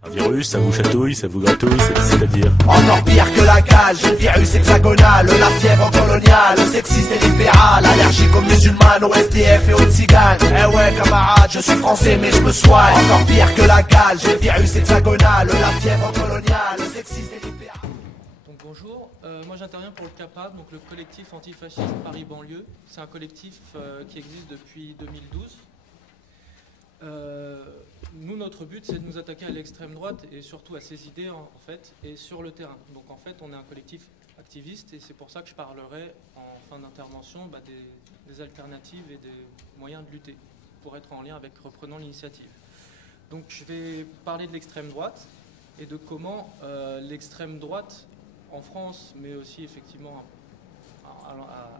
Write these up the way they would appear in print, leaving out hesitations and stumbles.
Un virus, ça vous chatouille, ça vous gratouille, c'est-à-dire Encore pire que la cage, le virus hexagonal, la fièvre coloniale, sexiste et libérale, allergique aux musulmanes, aux SDF et aux tziganes. Eh ouais camarade, je suis français mais je me soigne. Encore pire que la cage, le virus hexagonal, la fièvre coloniale, sexiste et libérale. Donc bonjour, moi j'interviens pour le CAPAB, donc le collectif antifasciste Paris Banlieue. C'est un collectif qui existe depuis 2012. Nous, notre but, c'est de nous attaquer à l'extrême droite et surtout à ses idées, en fait, et sur le terrain. Donc, en fait, on est un collectif activiste et c'est pour ça que je parlerai en fin d'intervention des alternatives et des moyens de lutter pour être en lien avec Reprenons l'Initiative. Donc, je vais parler de l'extrême droite et de comment l'extrême droite en France, mais aussi effectivement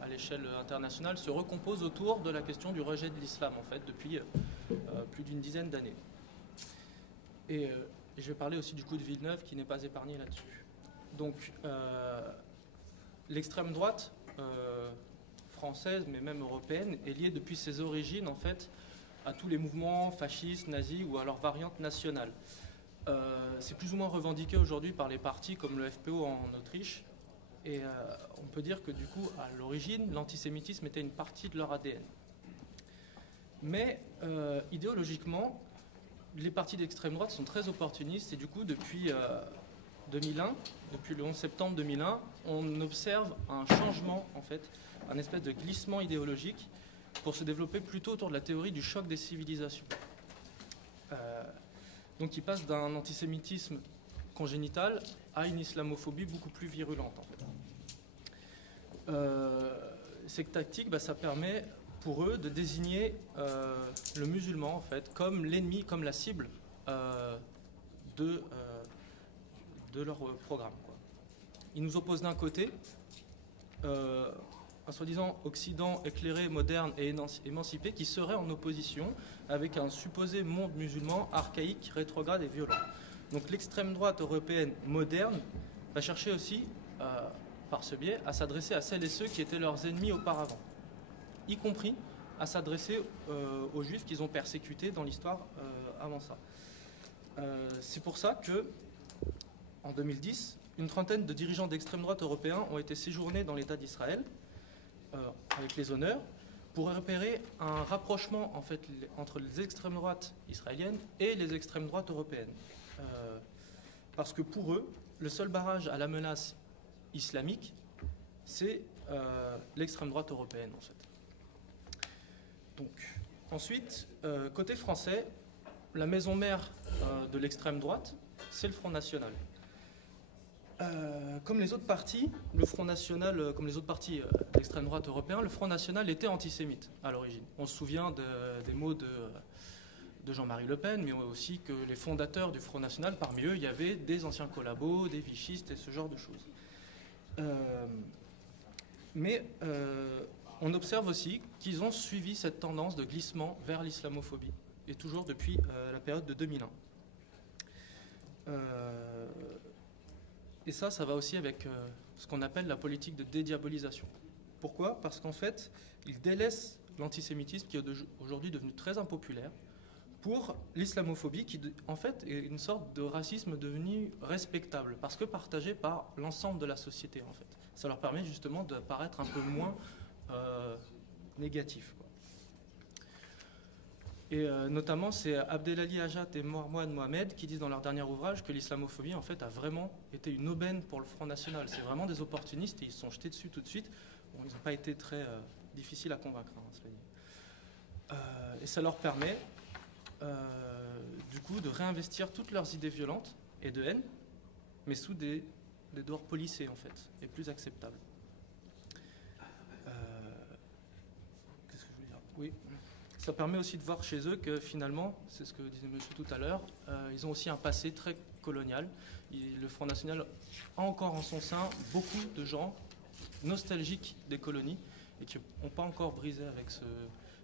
à l'échelle internationale, se recompose autour de la question du rejet de l'islam, en fait, depuis plus d'une dizaine d'années. Et je vais parler aussi du coup de Villeneuve, qui n'est pas épargné là-dessus. Donc, l'extrême droite française, mais même européenne, est liée depuis ses origines, en fait, à tous les mouvements fascistes, nazis ou à leurs variantes nationales. C'est plus ou moins revendiqué aujourd'hui par les partis comme le FPO en Autriche. Et on peut dire que du coup, à l'origine, l'antisémitisme était une partie de leur ADN. Mais idéologiquement, les partis d'extrême droite sont très opportunistes et du coup, depuis 2001, depuis le 11 septembre 2001, on observe un changement, en fait, un espèce de glissement idéologique pour se développer plutôt autour de la théorie du choc des civilisations. Donc, il passe d'un antisémitisme congénital à une islamophobie beaucoup plus virulente, en fait. Cette tactique, ça permet pour eux de désigner le musulman, en fait, comme l'ennemi, comme la cible de leur programme, quoi. Ils nous opposent d'un côté un soi-disant Occident éclairé, moderne et émancipé qui serait en opposition avec un supposé monde musulman archaïque, rétrograde et violent. Donc l'extrême droite européenne moderne va chercher aussi, par ce biais, à s'adresser à celles et ceux qui étaient leurs ennemis auparavant, y compris à s'adresser aux juifs qu'ils ont persécutés dans l'histoire avant ça. C'est pour ça que, en 2010, une trentaine de dirigeants d'extrême droite européens ont été séjournés dans l'État d'Israël, avec les honneurs, pour repérer un rapprochement, en fait, entre les extrêmes droites israéliennes et les extrêmes droites européennes. Parce que pour eux, le seul barrage à la menace islamique, c'est l'extrême droite européenne, en fait. Donc, ensuite, côté français, la maison mère de l'extrême droite, c'est le Front National. Comme les autres partis, le Front National, comme les autres partis d'extrême droite européens, le Front National était antisémite à l'origine. On se souvient des mots de Jean-Marie Le Pen, mais aussi que les fondateurs du Front National, parmi eux, il y avait des anciens collabos, des vichistes et ce genre de choses. Mais on observe aussi qu'ils ont suivi cette tendance de glissement vers l'islamophobie, et toujours depuis la période de 2001. Et ça va aussi avec ce qu'on appelle la politique de dédiabolisation. Pourquoi ? Parce qu'en fait, ils délaissent l'antisémitisme, qui est aujourd'hui devenu très impopulaire, pour l'islamophobie, qui en fait est une sorte de racisme devenu respectable, parce que partagé par l'ensemble de la société, en fait. Ça leur permet justement de paraître un peu moins négatif, quoi. Et notamment, c'est Abdelali Hajat et Mormoad Mohamed qui disent dans leur dernier ouvrage que l'islamophobie, en fait, a vraiment été une aubaine pour le Front National. C'est vraiment des opportunistes et ils se sont jetés dessus tout de suite. Bon, ils n'ont pas été très difficiles à convaincre, hein, cela dit. Et ça leur permet du coup de réinvestir toutes leurs idées violentes et de haine, mais sous des dehors policés, en fait, et plus acceptables. Qu'est-ce que je veux dire ? Oui. Ça permet aussi de voir chez eux que finalement, c'est ce que disait monsieur tout à l'heure, ils ont aussi un passé très colonial. Le Front National a encore en son sein beaucoup de gens nostalgiques des colonies et qui n'ont pas encore brisé avec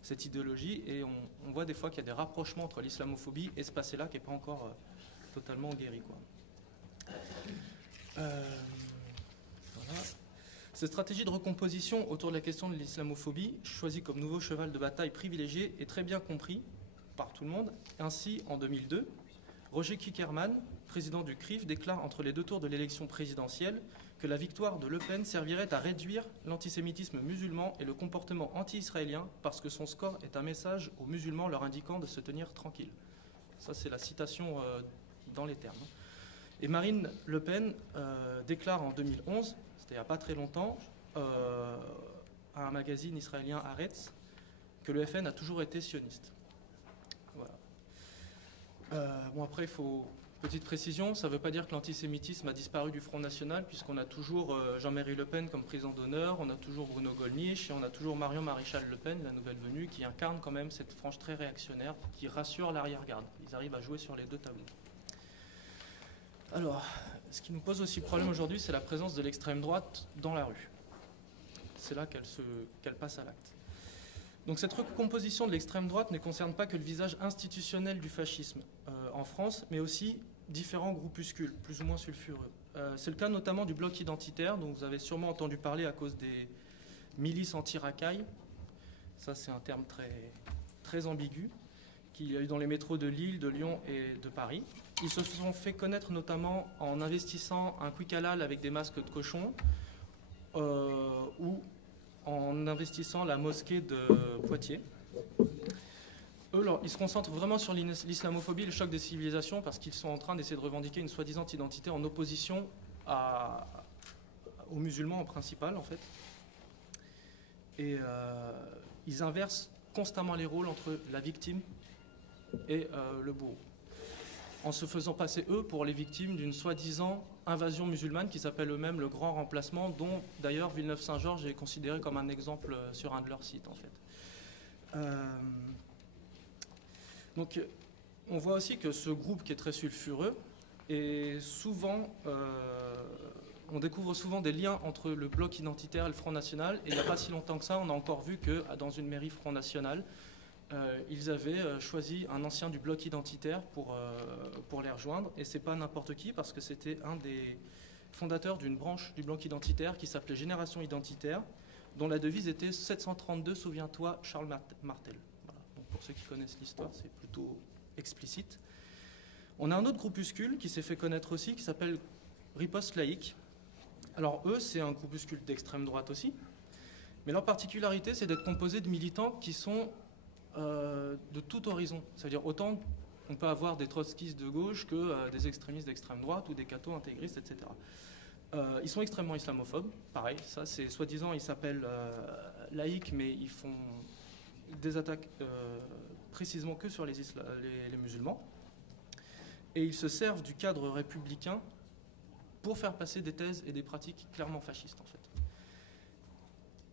cette idéologie. Et on voit des fois qu'il y a des rapprochements entre l'islamophobie et ce passé-là qui n'est pas encore totalement guéri, quoi. Voilà. Cette stratégie de recomposition autour de la question de l'islamophobie, choisie comme nouveau cheval de bataille privilégié, est très bien compris par tout le monde. Ainsi, en 2002, Roger Kickerman, président du CRIF, déclare entre les deux tours de l'élection présidentielle que la victoire de Le Pen servirait à réduire l'antisémitisme musulman et le comportement anti-israélien parce que son score est un message aux musulmans leur indiquant de se tenir tranquilles. Ça, c'est la citation dans les termes. Et Marine Le Pen déclare en 2011, c'était il n'y a pas très longtemps, à un magazine israélien Haaretz, que le FN a toujours été sioniste. Voilà. Bon, après, il faut... Petite précision, ça ne veut pas dire que l'antisémitisme a disparu du Front National, puisqu'on a toujours Jean-Marie Le Pen comme président d'honneur, on a toujours Bruno Gollnisch et on a toujours Marion Maréchal Le Pen, la nouvelle venue, qui incarne quand même cette frange très réactionnaire qui rassure l'arrière-garde. Ils arrivent à jouer sur les deux tableaux. Alors, ce qui nous pose aussi problème aujourd'hui, c'est la présence de l'extrême droite dans la rue. C'est là qu'elle passe à l'acte. Donc cette recomposition de l'extrême droite ne concerne pas que le visage institutionnel du fascisme en France, mais aussi différents groupuscules, plus ou moins sulfureux. C'est le cas notamment du bloc identitaire, dont vous avez sûrement entendu parler à cause des milices anti-racailles. Ça, c'est un terme très, très ambigu, qu'il y a eu dans les métros de Lille, de Lyon et de Paris. Ils se sont fait connaître notamment en investissant un quick halal avec des masques de cochon, ou en investissant la mosquée de Poitiers. Eux, ils se concentrent vraiment sur l'islamophobie, le choc des civilisations, parce qu'ils sont en train d'essayer de revendiquer une soi-disant identité en opposition aux musulmans en principal, en fait. Et ils inversent constamment les rôles entre la victime et le bourreau, en se faisant passer, eux, pour les victimes d'une soi-disant invasion musulmane qui s'appelle eux-mêmes le Grand Remplacement, dont d'ailleurs Villeneuve-Saint-Georges est considéré comme un exemple sur un de leurs sites, en fait. Donc, on voit aussi que ce groupe qui est très sulfureux est souvent... on découvre souvent des liens entre le bloc identitaire et le Front National, et il n'y a pas si longtemps que ça, on a encore vu que dans une mairie Front National, ils avaient choisi un ancien du bloc identitaire pour les rejoindre, et c'est pas n'importe qui, parce que c'était un des fondateurs d'une branche du bloc identitaire qui s'appelait Génération Identitaire, dont la devise était 732, souviens-toi, Charles Martel. Voilà. Donc pour ceux qui connaissent l'histoire, c'est plutôt explicite. On a un autre groupuscule qui s'est fait connaître aussi, qui s'appelle Riposte Laïque. Alors eux, c'est un groupuscule d'extrême droite aussi, mais leur particularité, c'est d'être composé de militants qui sont de tout horizon. C'est-à-dire autant on peut avoir des trotskistes de gauche que des extrémistes d'extrême droite ou des cathos intégristes, etc. Ils sont extrêmement islamophobes, pareil, ça c'est soi-disant, ils s'appellent laïcs, mais ils font des attaques précisément que sur les musulmans. Et ils se servent du cadre républicain pour faire passer des thèses et des pratiques clairement fascistes, en fait.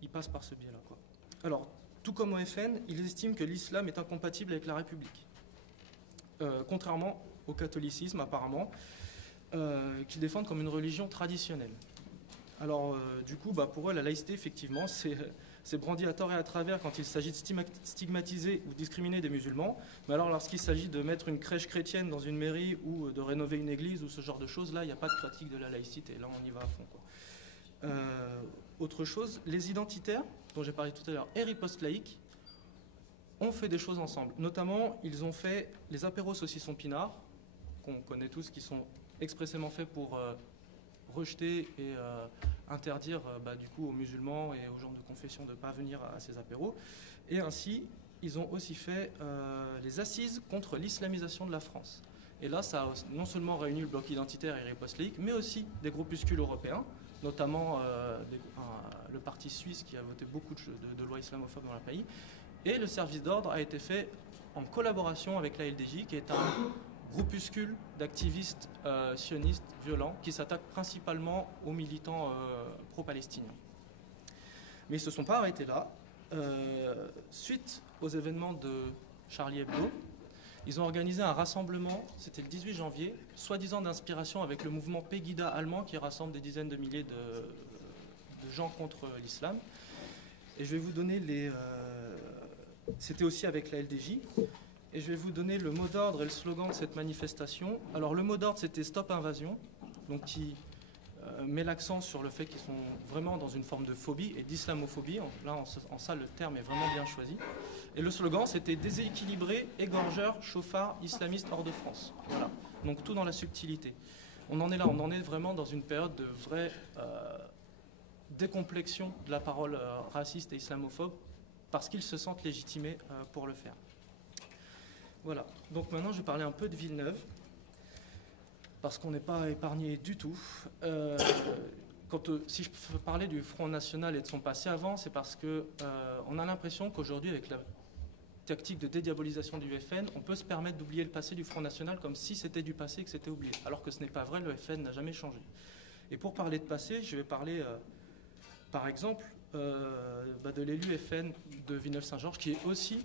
Ils passent par ce biais-là, quoi. Alors, tout comme au FN, ils estiment que l'islam est incompatible avec la République. Contrairement au catholicisme, apparemment, qu'ils défendent comme une religion traditionnelle. Alors, du coup, pour eux, la laïcité, effectivement, c'est brandi à tort et à travers quand il s'agit de stigmatiser ou discriminer des musulmans. Mais alors, lorsqu'il s'agit de mettre une crèche chrétienne dans une mairie ou de rénover une église ou ce genre de choses, là, il n'y a pas de pratique de la laïcité. Là, on y va à fond, quoi. Autre chose, les identitaires, dont j'ai parlé tout à l'heure, et Riposte Laïque, ont fait des choses ensemble. Notamment, ils ont fait les apéros saucissons pinard, qu'on connaît tous, qui sont expressément faits pour rejeter et interdire du coup aux musulmans et aux gens de confession de ne pas venir à ces apéros. Et ainsi, ils ont aussi fait les assises contre l'islamisation de la France. Et là, ça a non seulement réuni le bloc identitaire et Riposte Laïque, mais aussi des groupuscules européens, notamment le parti suisse qui a voté beaucoup de lois islamophobes dans le pays. Et le service d'ordre a été fait en collaboration avec la LDJ, qui est un groupuscule d'activistes sionistes violents qui s'attaquent principalement aux militants pro-palestiniens. Mais ils ne se sont pas arrêtés là. Suite aux événements de Charlie Hebdo, ils ont organisé un rassemblement, c'était le 18 janvier, soi-disant d'inspiration avec le mouvement Pegida allemand qui rassemble des dizaines de milliers de gens contre l'islam. Et je vais vous donner c'était aussi avec la LDJ. Et je vais vous donner le mot d'ordre et le slogan de cette manifestation. Alors le mot d'ordre, c'était Stop Invasion, donc qui met l'accent sur le fait qu'ils sont vraiment dans une forme de phobie et d'islamophobie. Là, en ça, le terme est vraiment bien choisi. Et le slogan, c'était Déséquilibré, égorgeur, chauffard, islamiste hors de France. Voilà. Donc tout dans la subtilité. On en est là, on en est vraiment dans une période de vraie décomplexion de la parole raciste et islamophobe parce qu'ils se sentent légitimés pour le faire. Voilà, donc maintenant je vais parler un peu de Villeneuve parce qu'on n'est pas épargné du tout. Si je peux parler du Front National et de son passé avant, c'est parce qu'on a l'impression qu'aujourd'hui, avec la tactique de dédiabolisation du FN, on peut se permettre d'oublier le passé du Front National comme si c'était du passé et que c'était oublié, alors que ce n'est pas vrai, le FN n'a jamais changé. Et pour parler de passé, je vais parler, par exemple, de l'élu FN de Villeneuve-Saint-Georges, qui est aussi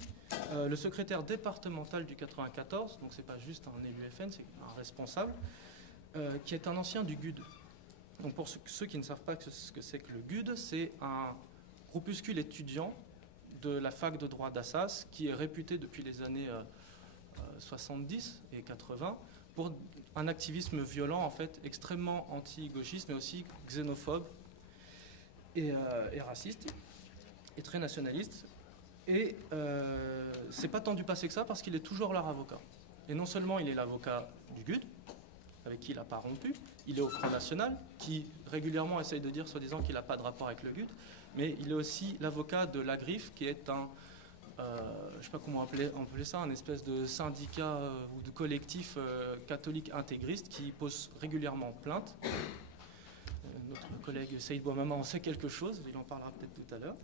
le secrétaire départemental du 94, donc c'est pas juste un élu FN, c'est un responsable, qui est un ancien du GUD. Donc pour ceux qui ne savent pas ce que c'est que le GUD, c'est un groupuscule étudiant de la fac de droit d'Assas qui est réputé depuis les années 70 et 80 pour un activisme violent, en fait, extrêmement anti-gauchiste, mais aussi xénophobe et raciste, et très nationaliste. Et c'est pas tant du passé que ça, parce qu'il est toujours leur avocat. Et non seulement il est l'avocat du GUD, avec qui il n'a pas rompu, il est au Front National, qui régulièrement essaye de dire, soi-disant, qu'il n'a pas de rapport avec le GUD, mais il est aussi l'avocat de la Griffe, qui est un, je ne sais pas comment on peut appeler ça, un espèce de syndicat ou de collectif catholique intégriste qui pose régulièrement plainte. Notre collègue Saïd Bouamama en sait quelque chose, il en parlera peut-être tout à l'heure.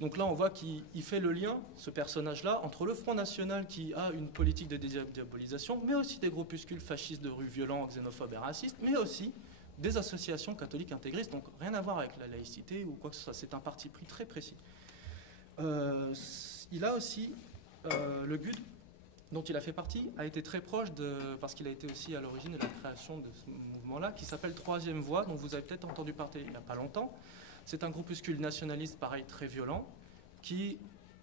Donc là, on voit qu'il fait le lien, ce personnage-là, entre le Front National qui a une politique de dédiabolisation, mais aussi des groupuscules fascistes de rue violents, xénophobes et racistes, mais aussi des associations catholiques intégristes, donc rien à voir avec la laïcité ou quoi que ce soit. C'est un parti pris très précis. Il a aussi, le GUD, dont il a fait partie, a été très proche parce qu'il a été aussi à l'origine de la création de ce mouvement-là, qui s'appelle Troisième Voie, dont vous avez peut-être entendu parler il n'y a pas longtemps. C'est un groupuscule nationaliste, pareil, très violent, qui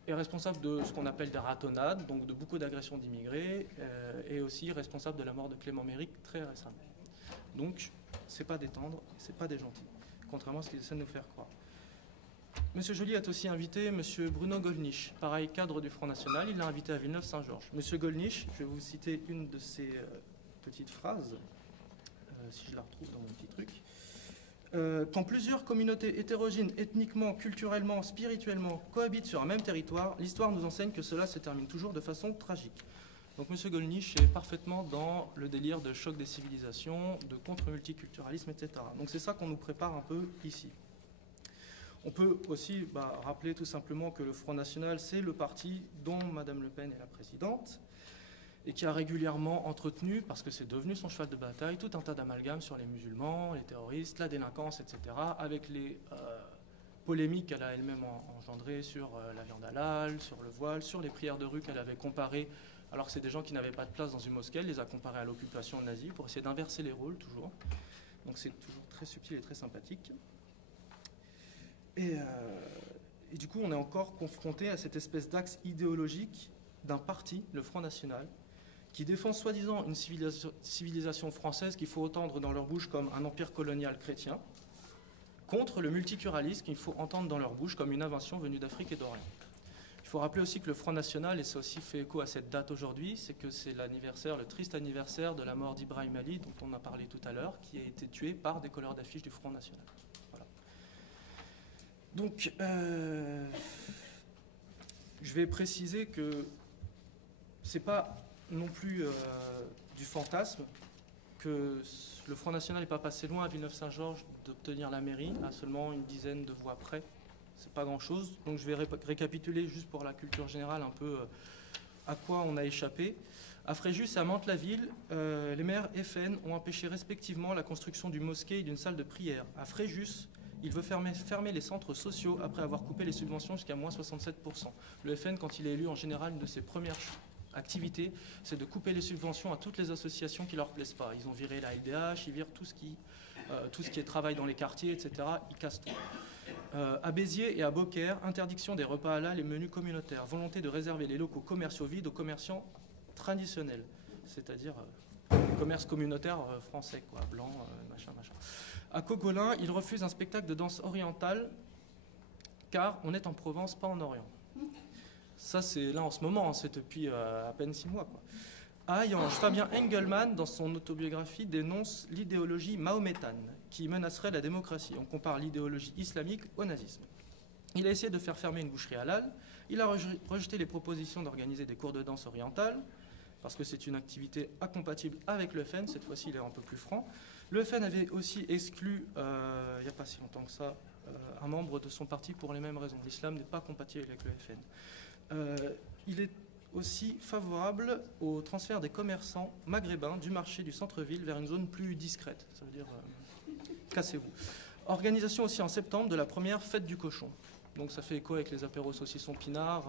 est responsable de ce qu'on appelle des ratonnades, donc de beaucoup d'agressions d'immigrés, et aussi responsable de la mort de Clément Méric très récemment. Donc, c'est pas des tendres, c'est pas des gentils, contrairement à ce qu'ils essaient de nous faire croire. Monsieur Joly a aussi invité Monsieur Bruno Gollnisch, pareil, cadre du Front National, il l'a invité à Villeneuve-Saint-Georges. Monsieur Gollnisch, je vais vous citer une de ses petites phrases, si je la retrouve dans mon petit truc. Quand plusieurs communautés hétérogènes ethniquement, culturellement, spirituellement cohabitent sur un même territoire, l'histoire nous enseigne que cela se termine toujours de façon tragique. Donc M. Gollnisch est parfaitement dans le délire de choc des civilisations, de contre-multiculturalisme, etc. Donc c'est ça qu'on nous prépare un peu ici. On peut aussi rappeler tout simplement que le Front National, c'est le parti dont Mme Le Pen est la présidente, et qui a régulièrement entretenu, parce que c'est devenu son cheval de bataille, tout un tas d'amalgames sur les musulmans, les terroristes, la délinquance, etc., avec les polémiques qu'elle a elle-même engendrées sur la viande halal, sur le voile, sur les prières de rue qu'elle avait comparées, alors que c'est des gens qui n'avaient pas de place dans une mosquée, elle les a comparés à l'occupation nazie, pour essayer d'inverser les rôles, toujours. Donc c'est toujours très subtil et très sympathique. Et du coup, on est encore confronté à cette espèce d'axe idéologique d'un parti, le Front National, qui défend soi-disant une civilisation française qu'il faut entendre dans leur bouche comme un empire colonial chrétien, contre le multiculturalisme qu'il faut entendre dans leur bouche comme une invention venue d'Afrique et d'Orient. Il faut rappeler aussi que le Front National, et ça aussi fait écho à cette date aujourd'hui, c'est que c'est l'anniversaire, le triste anniversaire de la mort d'Ibrahim Ali, dont on a parlé tout à l'heure, qui a été tué par des colleurs d'affiches du Front National. Voilà. Donc, je vais préciser que c'est pas non plus du fantasme que le Front National n'est pas passé loin à Villeneuve-Saint-Georges d'obtenir la mairie, à seulement une dizaine de voix près. C'est pas grand-chose. Donc je vais récapituler juste pour la culture générale un peu à quoi on a échappé. À Fréjus et à Mantes-la-Ville, les maires FN ont empêché respectivement la construction d'une mosquée et d'une salle de prière. À Fréjus, il veut fermer les centres sociaux après avoir coupé les subventions jusqu'à moins 67%. Le FN, quand il est élu, en général, une de ses premières activité, c'est de couper les subventions à toutes les associations qui ne leur plaisent pas. Ils ont viré la LDH, ils virent tout ce qui est travail dans les quartiers, etc. Ils cassent tout. À Béziers et à Beaucaire, interdiction des repas halal et menus communautaires. Volonté de réserver les locaux commerciaux vides aux commerçants traditionnels, c'est-à-dire les commerces communautaires français, quoi, blancs, machin. À Cogolin, ils refusent un spectacle de danse orientale, car on est en Provence, pas en Orient. Ça, c'est là en ce moment, c'est depuis à peine 6 mois, quoi. À Hayange, Fabien Engelmann, dans son autobiographie, dénonce l'idéologie mahométane qui menacerait la démocratie. On compare l'idéologie islamique au nazisme. Il a essayé de faire fermer une boucherie halal. Il a rejeté les propositions d'organiser des cours de danse orientales, parce que c'est une activité incompatible avec le FN. Cette fois-ci, il est un peu plus franc. Le FN avait aussi exclu, il n'y a pas si longtemps que ça, un membre de son parti pour les mêmes raisons. L'islam n'est pas compatible avec le FN. Il est aussi favorable au transfert des commerçants maghrébins du marché du centre-ville vers une zone plus discrète. Ça veut dire, cassez-vous. Organisation aussi en septembre de la première fête du cochon. Donc ça fait écho avec les apéros saucissons pinards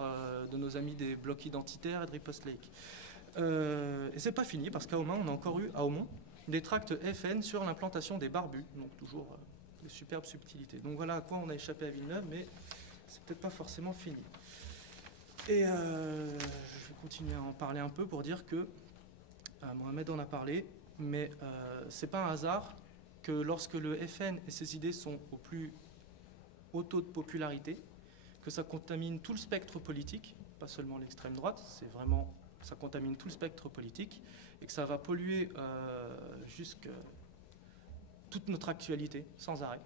de nos amis des blocs identitaires et de Riposte Lake. Et c'est pas fini, parce qu'à Aumont, on a encore eu à Aumont des tracts FN sur l'implantation des barbus. Donc toujours de superbes subtilités. Donc voilà à quoi on a échappé à Villeneuve, mais c'est peut-être pas forcément fini. Et je vais continuer à en parler un peu pour dire que Mohamed en a parlé, mais c'est pas un hasard que lorsque le FN et ses idées sont au plus haut taux de popularité, que ça contamine tout le spectre politique, pas seulement l'extrême droite, c'est vraiment, ça contamine tout le spectre politique, et que ça va polluer jusqu'à toute notre actualité, sans arrêt,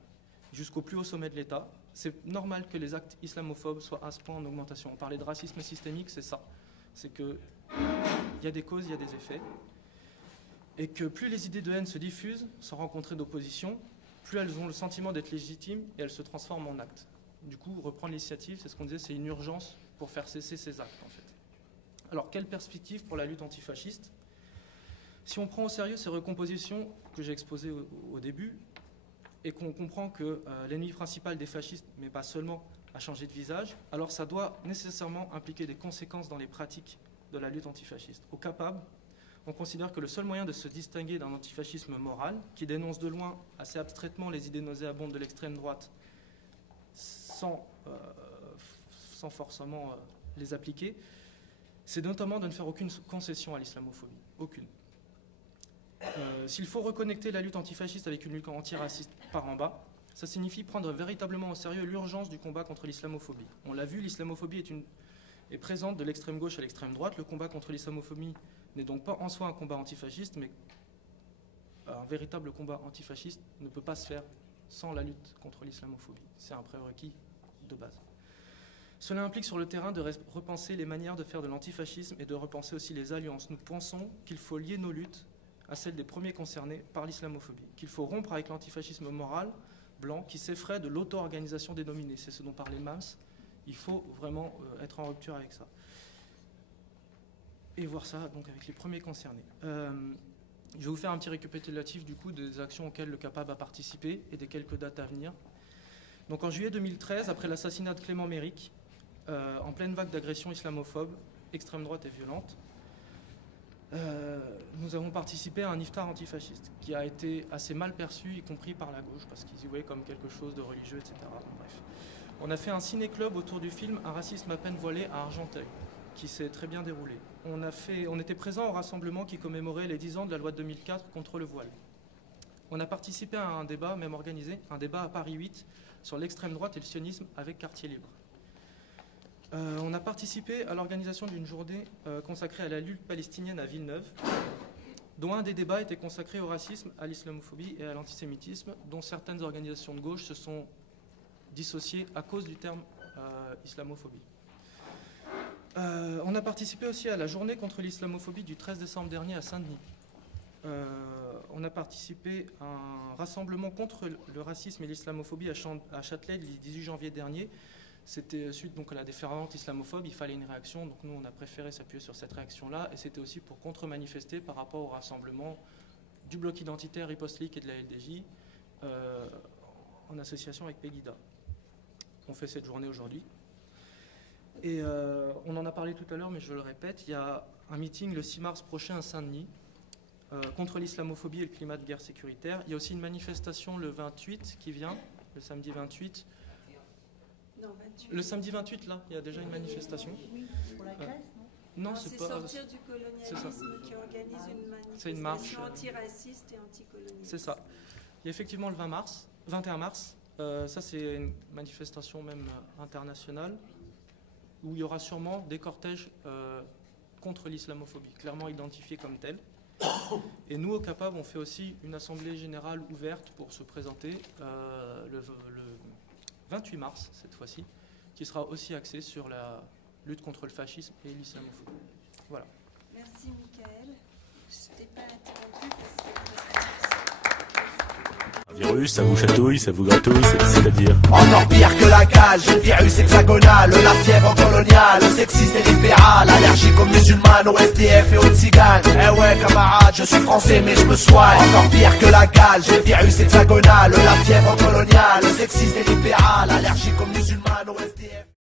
jusqu'au plus haut sommet de l'État. C'est normal que les actes islamophobes soient à ce point en augmentation. On parlait de racisme systémique, c'est ça. C'est qu'il y a des causes, il y a des effets, et que plus les idées de haine se diffusent, sans rencontrer d'opposition, plus elles ont le sentiment d'être légitimes et elles se transforment en actes. Du coup, reprendre l'initiative, c'est ce qu'on disait, c'est une urgence pour faire cesser ces actes, en fait. Alors, quelle perspective pour la lutte antifasciste? Si on prend au sérieux ces recompositions que j'ai exposées au début, et qu'on comprend que l'ennemi principal des fascistes, mais pas seulement, a changé de visage, alors ça doit nécessairement impliquer des conséquences dans les pratiques de la lutte antifasciste. Au CAPAB, on considère que le seul moyen de se distinguer d'un antifascisme moral, qui dénonce de loin, assez abstraitement, les idées nauséabondes de l'extrême droite, sans forcément les appliquer, c'est notamment de ne faire aucune concession à l'islamophobie. Aucune. S'il faut reconnecter la lutte antifasciste avec une lutte antiraciste par en bas, ça signifie prendre véritablement au sérieux l'urgence du combat contre l'islamophobie. On l'a vu, l'islamophobie est présente de l'extrême gauche à l'extrême droite. Le combat contre l'islamophobie n'est donc pas en soi un combat antifasciste, mais un véritable combat antifasciste ne peut pas se faire sans la lutte contre l'islamophobie. C'est un prérequis de base. Cela implique sur le terrain de repenser les manières de faire de l'antifascisme et de repenser aussi les alliances. Nous pensons qu'il faut lier nos luttes à celles des premiers concernés par l'islamophobie, qu'il faut rompre avec l'antifascisme moral blanc qui s'effraie de l'auto-organisation dénominée. C'est ce dont parlait Mams. Il faut vraiment être en rupture avec ça. Et voir ça donc avec les premiers concernés. Je vais vous faire un petit récapitulatif du coup des actions auxquelles le CAPAB a participé et des quelques dates à venir. Donc en juillet 2013, après l'assassinat de Clément Méric, en pleine vague d'agressions islamophobes, extrême droite et violente, nous avons participé à un iftar antifasciste qui a été assez mal perçu, y compris par la gauche, parce qu'ils y voyaient comme quelque chose de religieux, etc. Bref. On a fait un ciné-club autour du film Un racisme à peine voilé à Argenteuil, qui s'est très bien déroulé. On était présents au rassemblement qui commémorait les 10 ans de la loi de 2004 contre le voile. On a participé à un débat, même organisé, un débat à Paris 8 sur l'extrême droite et le sionisme avec Quartier Libre. On a participé à l'organisation d'une journée consacrée à la lutte palestinienne à Villeneuve, dont un des débats était consacré au racisme, à l'islamophobie et à l'antisémitisme, dont certaines organisations de gauche se sont dissociées à cause du terme islamophobie. On a participé aussi à la journée contre l'islamophobie du 13 décembre dernier à Saint-Denis. On a participé à un rassemblement contre le racisme et l'islamophobie à Châtelet le 18 janvier dernier. C'était suite donc à la déferlante islamophobe, il fallait une réaction, donc nous on a préféré s'appuyer sur cette réaction-là, et c'était aussi pour contre-manifester par rapport au rassemblement du bloc identitaire Riposte Lake et de la LDJ en association avec Pegida. On fait cette journée aujourd'hui. Et on en a parlé tout à l'heure, mais je le répète, il y a un meeting le 6 mars prochain à Saint-Denis contre l'islamophobie et le climat de guerre sécuritaire. Il y a aussi une manifestation le 28 qui vient, le samedi 28. Non, 28. Le samedi 28, là, il y a déjà une manifestation. Oui, pour la Grèce, non? Non, c'est pas... Sortir du colonialisme qui organise une manifestation une marche, antiraciste et anticolonialiste. C'est ça. Il y a effectivement le 21 mars. Ça, c'est une manifestation même internationale où il y aura sûrement des cortèges contre l'islamophobie, clairement identifiée comme telle. Et nous, au CAPAB, on fait aussi une assemblée générale ouverte pour se présenter le 28 mars, cette fois-ci, qui sera aussi axée sur la lutte contre le fascisme et l'islamophobie. Voilà. Merci, Michael. Je t'ai pas interrompu parce que... Un virus, ça vous chatouille, ça vous gratouille, c'est-à-dire. Encore pire que la cage, le virus hexagonal, la fièvre coloniale, sexiste et libérale, allergique aux musulmanes, aux SDF et aux tziganes. Eh ouais camarade, je suis français mais je me soigne. Encore pire que la cage, le virus hexagonal, la fièvre coloniale, sexiste et libérale, allergique aux musulmanes, aux SDF.